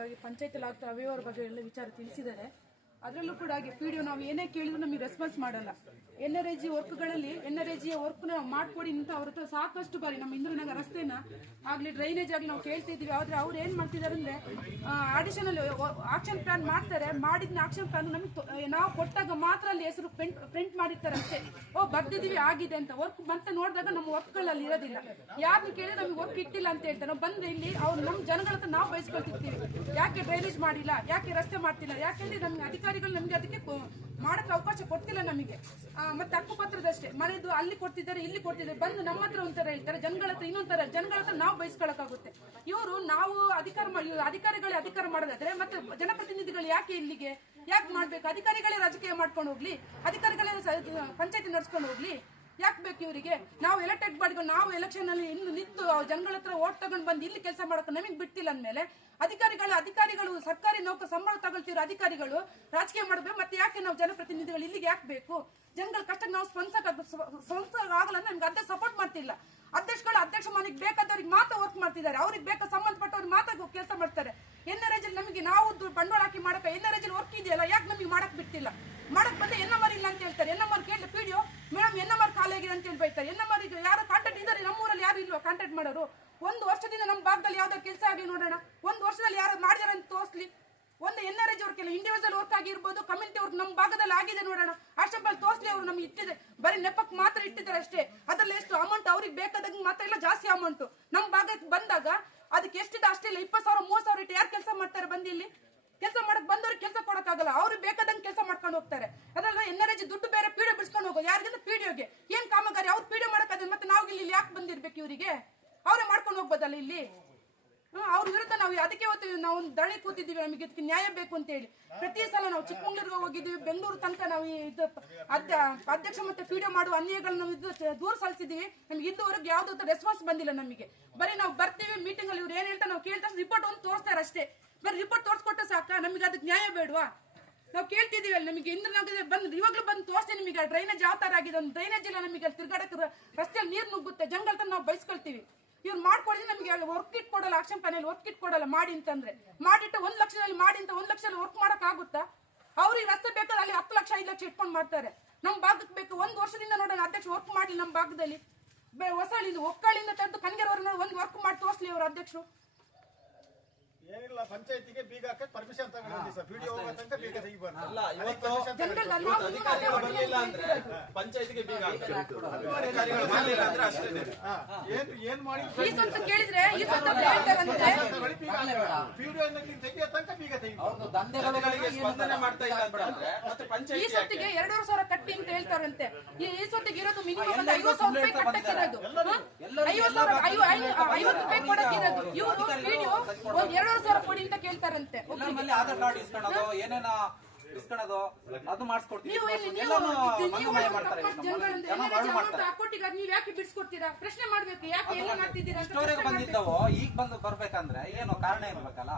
ಬಗ್ಗೆ ಪಂಚಾಯತ್ ಆಗ್ತಾ ಅವ್ಯವಹಾರ ಬಗ್ಗೆ ಎಲ್ಲ ವಿಚಾರ ತಿಳಿಸಿದ್ದಾರೆ. ಅದರಲ್ಲೂ ಕೂಡ ಹಾಗೆ PDO ನಾವು ಏನೇ ಕೇಳಿದ್ರು ನಮಗೆ ರೆಸ್ಪಾನ್ಸ್ ಮಾಡಲ್ಲ. NRAG ವರ್ಕ್ಗಳಲ್ಲಿ NRAG ವರ್ಕ್ ನಾವು ಮಾಡ್ಕೊಡಿ ಅಂತ ಅವ್ರ ಹತ್ರ ಸಾಕಷ್ಟು ಬಾರಿ ನಮ್ಮ ಇಂದ್ರನಗರ ರಸ್ತೆನ ಆಗ್ಲಿ ಡ್ರೈನೇಜ್ ಆಗಲಿ ನಾವು ಕೇಳ್ತಿದ್ವಿ. ಆದ್ರೆ ಅವ್ರು ಏನ್ ಮಾಡ್ತಿದ್ದಾರೆ ಅಂದ್ರೆ ಅಡಿಷನಲ್ ಆಕ್ಷನ್ ಪ್ಲಾನ್ ಮಾಡ್ತಾರೆ. ಮಾಡಿದ್ನ ಆಕ್ಷನ್ ಪ್ಲಾನ್ ನಮಗೆ ನಾವು ಕೊಟ್ಟಾಗ ಮಾತ್ರ ಅಲ್ಲಿ ಹೆಸರು ಪ್ರಿಂಟ್ ಮಾಡಿರ್ತಾರೆ ಅಷ್ಟೇ. ಬರ್ದಿದೀವಿ ಆಗಿದೆ ಅಂತ. ವರ್ಕ್ ಮತ್ತೆ ನೋಡಿದಾಗ ನಮ್ಮ ವರ್ಕ್ಗಳಲ್ಲಿ ಇರೋದಿಲ್ಲ. ಯಾರನ್ನ ಕೇಳಿದ್ರೆ ನಮಗೆ ವರ್ಕ್ ಇಟ್ಟಿಲ್ಲ ಅಂತ ಹೇಳ್ತಾರೆ. ನಾವು ಬಂದ್ರೆ ಇಲ್ಲಿ ಅವ್ರು ನಮ್ಮ ಜನಗಳ ಹತ್ರ ನಾವು ಬಯಸ್ಕೊಳ್ತಿರ್ತೀವಿ, ಯಾಕೆ ಡ್ರೈನೇಜ್ ಮಾಡಿಲ್ಲ, ಯಾಕೆ ರಸ್ತೆ ಮಾಡ್ತಿಲ್ಲ, ಯಾಕೆಂದ್ರೆ ನಮ್ಗೆ ಅಧಿಕಾರಿಗಳು ನಮ್ಗೆ ಅದಕ್ಕೆ ಮಾಡಕ್ಕೆ ಅವಕಾಶ ಕೊಡ್ತಿಲ್ಲ ನಮಗೆ. ಮತ್ತೆ ಹಕ್ಕುಪತ್ರದಷ್ಟೇ ಮನೆದು ಅಲ್ಲಿ ಕೊಡ್ತಿದ್ದಾರೆ, ಇಲ್ಲಿ ಕೊಡ್ತಿದ್ದಾರೆ. ಬಂದು ನಮ್ಮ ಹತ್ರ ಒಂಥರ ಹೇಳ್ತಾರೆ, ಜನಗಳ ಹತ್ರ ಇನ್ನೊಂಥರ. ಜನಗಳ ಹತ್ರ ನಾವು ಬಯಸ್ಕೊಳಕ್ಕಾಗುತ್ತೆ. ಇವರು ನಾವು ಅಧಿಕಾರಿಗಳೇ ಅಧಿಕಾರ ಮಾಡೋದಾದ್ರೆ ಮತ್ತೆ ಜನಪ್ರತಿನಿಧಿಗಳು ಯಾಕೆ ಇಲ್ಲಿಗೆ ಯಾಕೆ ಮಾಡ್ಬೇಕು? ಅಧಿಕಾರಿಗಳೇ ರಾಜಕೀಯ ಮಾಡ್ಕೊಂಡು ಹೋಗ್ಲಿ, ಅಧಿಕಾರಿಗಳೇ ಪಂಚಾಯತಿ ನಡ್ಸ್ಕೊಂಡು ಹೋಗ್ಲಿ, ಯಾಕೆ ಬೇಕು ಇವರಿಗೆ? ನಾವು ಎಲೆಕ್ಟೆಡ್ ಬಾಡಿಗಳು ನಾವು ಎಲೆಕ್ಷನ್ ಅಲ್ಲಿ ಇನ್ನು ನಿಂತು ಜನಗಳ ಹತ್ರ ಓಟ್ ತಗೊಂಡು ಬಂದು ಇಲ್ಲಿ ಕೆಲಸ ಮಾಡಕ್ಕೆ ನಮಗೆ ಬಿಟ್ಟಿಲ್ಲ ಅಂದ್ಮೇಲೆ ಅಧಿಕಾರಿಗಳು ಸರ್ಕಾರಿ ನೌಕರ ಸಂಬಳ ತಗೊಳ್ತಿರೋ ಅಧಿಕಾರಿಗಳು ರಾಜಕೀಯ ಮಾಡಬೇಕು. ಮತ್ತೆ ಯಾಕೆ ನಾವು ಜನಪ್ರತಿನಿಧಿಗಳು ಇಲ್ಲಿಗೆ ಯಾಕೆ ಬೇಕು? ಜನಗಳ ಕಷ್ಟಕ್ಕೆ ನಾವು ಸ್ಪಂದಿಸಕ್ ಆಗಲ್ಲ. ನಮ್ಗೆ ಅಧ್ಯಕ್ಷ ಸಪೋರ್ಟ್ ಮಾಡ್ತಿಲ್ಲ. ಅಧ್ಯಕ್ಷಗಳು ಅಧ್ಯಕ್ಷ ಮನೆಗೆ ಬೇಕಾದವ್ರಿಗೆ ಮಾತ್ರ ವರ್ಕ್ ಮಾಡ್ತಿದ್ದಾರೆ. ಅವ್ರಿಗೆ ಬೇಕಾದ ಸಂಬಂಧಪಟ್ಟವ್ರಿಗೆ ಮಾತ್ರ ಕೆಲಸ ಮಾಡ್ತಾರೆ. NRAG ನಮಗೆ ನಾವು ಬಂಡವಾಳ ಹಾಕಿ ಮಾಡಕ NRAG ವರ್ಕ್ ಇದೆಯಲ್ಲ, ಯಾಕೆ ನಮಗೆ ಮಾಡಕ್ ಬಿಟ್ಟಿಲ್ಲ? ಮಾಡಕ್ ಬಂದ್ರೆ NMR ಇಲ್ಲ ಅಂತ ಹೇಳ್ತಾರೆ. NMR ಕೇಳಿದ್ರೆ PDO ಮೇಡಮ್ NMR ಖಾಲಿ ಆಗಿದೆ ಅಂತ ಹೇಳಿ ಬೈತಾರೆ. NMR ಯಾರು ಕಾಂಟ್ಯಾಕ್ಟ್ ಇದ್ದಾರೆ? ನಮ್ಮೂರಲ್ಲಿ ಯಾರು ಇಲ್ವಾ ಕಾಂಟ್ಯಾಕ್ಟ್ ಮಾಡೋರು? ಒಂದು ವರ್ಷದಿಂದ ನಮ್ಮ ಭಾಗದಲ್ಲಿ ಯಾವ್ದಾದ್ರು ಕೆಲಸ ಆಗಲಿ ನೋಡೋಣ. ಒಂದು ವರ್ಷದಲ್ಲಿ ಯಾರು ಮಾಡಿದಾರೆ ಅಂತ ತೋರಿಸ್ಲಿ. ಒಂದು NRAG ವರ್ಕ್ ಇಲ್ಲ, ಇಂಡಿವಿಜುವಲ್ ವರ್ಕ್ ಆಗಿರ್ಬೋದು, ಕಮ್ಯುನಿಟಿ ವರ್ಕ್ ನಮ್ಮ ಭಾಗದಲ್ಲಿ ಆಗಿದೆ ನೋಡೋಣ. ಅಷ್ಟೊಬ್ಬಲ್ಲಿ ತೋರಿಸ್ಲಿ. ಅವರು ನಮ್ಗೆ ಇಟ್ಟಿದೆ ಬರೀ ನೆಪಕ್ಕೆ ಮಾತ್ರ ಇಟ್ಟಿದ್ದಾರೆ ಅಷ್ಟೇ. ಅದ್ರಲ್ಲಿ ಎಷ್ಟು ಅಮೌಂಟ್ ಅವ್ರಿಗೆ ಬೇಕಾದಾಗ ಮಾತ್ರ ಇಲ್ಲ, ಜಾಸ್ತಿ ಅಮೌಂಟ್ ನಮ್ಮ ಭಾಗಕ್ಕೆ ಬಂದಾಗ ಅದಕ್ಕೆ ಎಷ್ಟಿದೆ ಅಷ್ಟಿಲ್ಲ. 20,000 30,000 ಇಟ್ಟು ಯಾರು ಕೆಲಸ ಮಾಡ್ತಾರೆ? ಬಂದು ಇಲ್ಲಿ ಕೆಲಸ ಮಾಡಕ್ ಬಂದವ್ರಿಗೆ ಕೆಲಸ ಕೊಡಕ್ಕಾಗಲ್ಲ. ಅವ್ರಿಗೆ ಬೇಕಾದಂಗೆ ಕೆಲಸ ಮಾಡ್ಕೊಂಡು ಹೋಗ್ತಾರೆ. ಅದ್ರಲ್ಲ NRAG ದುಡ್ಡು ಬೇರೆ PDO ಬಿಡಿಸ್ಕೊಂಡು ಹೋಗೋ. ಯಾರಿಗಿಂತ PDOಗೆ ಏನ್ ಕಾಮಗಾರಿ? ಅವ್ರು PDO ಮಾಡಕ್ಕಾದ್ರೆ ಮತ್ತೆ ನಾವು ಇಲ್ಲಿ ಯಾಕೆ ಬಂದಿರ್ಬೇಕು? ಇವರಿಗೆ ಅವರೇ ಮಾಡ್ಕೊಂಡು ಹೋಗ್ಬೋದಲ್ಲ ಇಲ್ಲಿ. ಅವ್ರ ವಿರುದ್ಧ ನಾವು ಅದಕ್ಕೆ ನಾವು ಒಂದು ಧರಣಿ ಕೂತಿದ್ದೀವಿ. ನಮಗೆ ಇದಕ್ಕೆ ನ್ಯಾಯ ಬೇಕು ಅಂತ ಹೇಳಿ ಪ್ರತಿ ಸಲ ನಾವು ಚಿಕ್ಕಮಂಗ್ಳೂರಿಗೆ ಹೋಗಿದ್ದೀವಿ, ಬೆಂಗಳೂರು ತನಕ ನಾವು ಇದು ಅಧ್ಯಕ್ಷ ಮತ್ತೆ PDO ಮಾಡುವ ಅನ್ಯಾಯಗಳನ್ನ ನಾವು ದೂರ ಸಲ್ಲಿಸಿದ್ದೀವಿ. ನಮ್ಗೆ ಇದುವರೆಗೆ ಯಾವ್ದು ರೆಸ್ಪಾನ್ಸ್ ಬಂದಿಲ್ಲ ನಮಗೆ. ಬರೀ ನಾವು ಬರ್ತೀವಿ ಮೀಟಿಂಗ್ ಅಲ್ಲಿ, ಇವ್ರು ಏನ್ ಹೇಳ್ತಾರೆ ನಾವು ಕೇಳ್ತಾ ರಿಪೋರ್ಟ್ ಒಂದು ತೋರಿಸ್ತಾರೆ ಅಷ್ಟೇ. ಬರೀ ರಿಪೋರ್ಟ್ ತೋರಿಸ್ಕೊಟ್ಟ ಸಾಕ? ನಮಗೆ ಅದಕ್ಕೆ ನ್ಯಾಯ ಬೇಡವಾ? ನಾವು ಕೇಳ್ತಿದೀವಿ ಅಲ್ಲಿ. ನಮಗೆ ಇಂದ್ರನಗರ ಬಂದು ಇವಾಗ್ಲೂ ಬಂದು ತೋರಿಸ್ತೀವಿ ನಿಮಗೆ ಡ್ರೈನೇಜ್ ಯಾವ ತರ ಆಗಿದೆ. ಒಂದು ಡ್ರೈನೇಜ್ ಇಲ್ಲ ನಮಗೆ. ಅಲ್ಲಿ ತಿರ್ಗಾಡಕ್ಕೆ ರಸ್ತೆಯಲ್ಲಿ ನೀರು ನುಗ್ಗುತ್ತೆ. ಜಂಗಲ್ ನಾವು ಬಯಸ್ಕೊಳ್ತೀವಿ. ಇವ್ರು ಮಾಡ್ಕೊಡಿದ್ರೆ ನಮಗೆ ವರ್ಕ್ ಇಟ್ ಕೊಡಲ್ಲ. ಆಕ್ಷನ್ ಪ್ಲಾನ್ ವರ್ಕ್ ಇಟ್ ಕೊಡಲ್ಲ. ಮಾಡಿ ಅಂತಂದ್ರೆ ಮಾಡಿಟ್ಟು 1 ಲಕ್ಷದಲ್ಲಿ ಮಾಡಿ ಅಂತ 1 ಲಕ್ಷದಲ್ಲಿ ವರ್ಕ್ ಮಾಡಕ್ ಆಗುತ್ತಾ? ಅವ್ರಿಗೆ ರಸ್ತೆ ಬೇಕಾದ್ರೆ ಅಲ್ಲಿ 10 ಲಕ್ಷ 5 ಲಕ್ಷ ಇಟ್ಕೊಂಡು ಮಾಡ್ತಾರೆ. ನಮ್ಮ ಭಾಗಕ್ಕೆ ಬೇಕು. 1 ವರ್ಷದಿಂದ ನೋಡೋಣ ಅಧ್ಯಕ್ಷ ವರ್ಕ್ ಮಾಡಿ ನಮ್ಮ ಭಾಗದಲ್ಲಿ. ಹೊಸಳಿಂದ ಒಕ್ಕಳಿಂದ ತಂದು ಕನ್ಗೆರವರೆಗೆ ಒಂದು ವರ್ಕ್ ಮಾಡಿ ತೋರಿಸ್ಲಿ ಅವರು ಅಧ್ಯಕ್ಷರು. ಏನಿಲ್ಲ, ಪಂಚಾಯತಿಗೆ ಬೀಗ ಹಾಕಕ್ಕೆ ಪರ್ಮಿಷನ್ ತಗೊಂಡು ಸರ್. PDO ಹೋಗೋ ತನಕ ಬೀಗ ತೆಗಿಬಾರ್ದು. ಅಲ್ಲ, ಇವತ್ತು ಅಧಿಕಾರಿಗಳು ಬರಲಿಲ್ಲ ಅಂದ್ರೆ ಪಂಚಾಯತಿಗೆ ಬೀಗ ಹಾಕ್ತಾರೆ. ಅಧಿಕಾರಿಗಳು ಮಾಡಲಿಲ್ಲ ಅಂದ್ರೆ ಅಷ್ಟೇ. ಏನ್ ಮಾಡಿ ಈ ಸೊತ್ತು ಕೇಳಿದ್ರೆ ಈ ಸೊತ್ತು ಹೇಳ್ತಾರಂತೆ PDO ತೆಗಿಯೋ ತನಕ ಬೀಗ ತೆಗಿಬಾರ್ದು. ದಂಧೆಗಳಿಗೆ ಸ್ಪಂದನೆ ಮಾಡ್ತಾ ಇಲ್ಲ ಅಂದ್ರೆ ಮತ್ತೆ ಈ ಪಂಚಾಯತಿ ಸೊತ್ತಿಗೆ 2,500 ಕಟ್ಟಿ ಅಂತ ಹೇಳ್ತಾರಂತೆ. ಈ ಸೊತ್ತಿಗೆ ಇರೋದು ಮಿನಿಮಮ್ 50,000 ರೂಪಾಯಿ ಕಟ್ಟಕ್ಕಿರೋದು. 50 ರೂಪಾಯಿ ಕೊಡಕ್ಕಿರೋದು. ಇವರು PDO 2,500 ಕೊಡಿ ಅಂತ ಕೇಳ್ತಾರಂತೆ. ಆಧಾರ್ ಕಾರ್ಡ್ ಇಸ್ಕೊಳ್ಳೋದು ಏನೇನೋ ಇಸ್ಕೊಳ್ಳೋದು ಅದು ಮಾಡಿಸ್ಕೊಡ್ತೀವಿ. ಅಕೌಂಟಿಗೆ ನೀವ್ ಯಾಕೆ ಬಿಡಿಸ್ಕೊಡ್ತೀರಾ? ಪ್ರಶ್ನೆ ಮಾಡ್ಬೇಕು. ಯಾಕೆ ಎಲ್ಲ ಮಾಡ್ತಿದ್ದೀರಾ? ಬಂದಿದ್ದವು ಈಗ ಬಂದು ಬರ್ಬೇಕಂದ್ರೆ ಏನೋ ಕಾರಣ ಇರ್ಬೇಕಲ್ಲ.